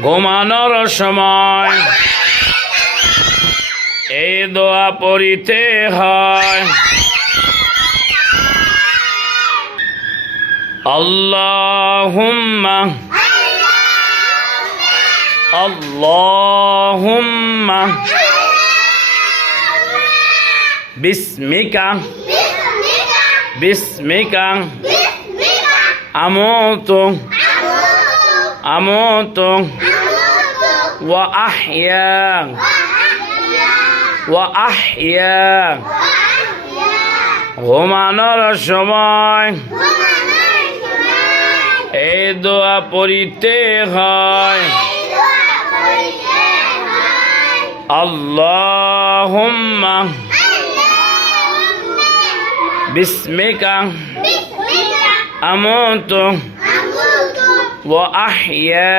ঘুমানোর সময় এই দোয়া পড়িতে হয়। আল্লাহুম্মা আল্লাহুম্মা বিসমিকা বিসমিকা আমুতু আমুতু ওয়া আহইয়া ওয়া আহইয়া। ঘুমানোর সময় এই দোয়া পড়িতে হয়। আল্লাহুম্মা বিসমিকা আমুতু ওয়া আহইয়া